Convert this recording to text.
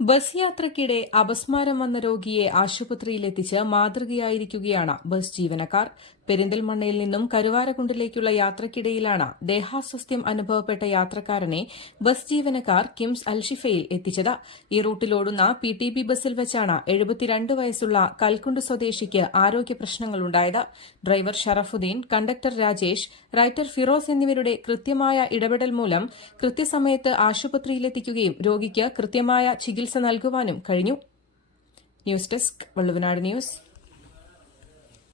Bus യാത്രയ്ക്കിടെ അപസ്മാരം വന്ന രോഗിയെ ആശുപത്രിയിലെത്തിച്ച് മാതൃകയായിരിക്കുകയാണ് ബസ് ജീവനക്കാർ. പെരിന്തൽമണ്ണയിൽ നിന്നും കരുവാരക്കുണ്ടിലേക്കുള്ള യാത്രയ്ക്കിടയിലാണ് ദേഹാസ്വസ്ഥ്യം അനുഭവപ്പെട്ട യാത്രക്കാരനെ ബസ് ജീവനക്കാർ കിംസ് അൽഷിഫയിൽ എത്തിച്ചത്. ഈ റൂട്ടിലോടുന്ന PTP ബസ്സിൽ വെച്ചാണ് 72 വയസ്സുള്ള കൽക്കുണ്ട് സ്വദേശിക്ക് ആരോഗ്യ പ്രശ്നങ്ങളുണ്ടായത്. Driver Sharafuddin, conductor Rajesh, writer Firoz എന്നിവരുടെ കൃത്യമായ ഇടപെടൽ മൂലം കൃത്യസമയത്ത് ആശുപത്രിയിലെത്തിക്കുകയും രോഗിക്ക് കൃത്യമായ ചികിത്സ നൽകുവാനും കഴിഞ്ഞു. News desk Valluvanad news.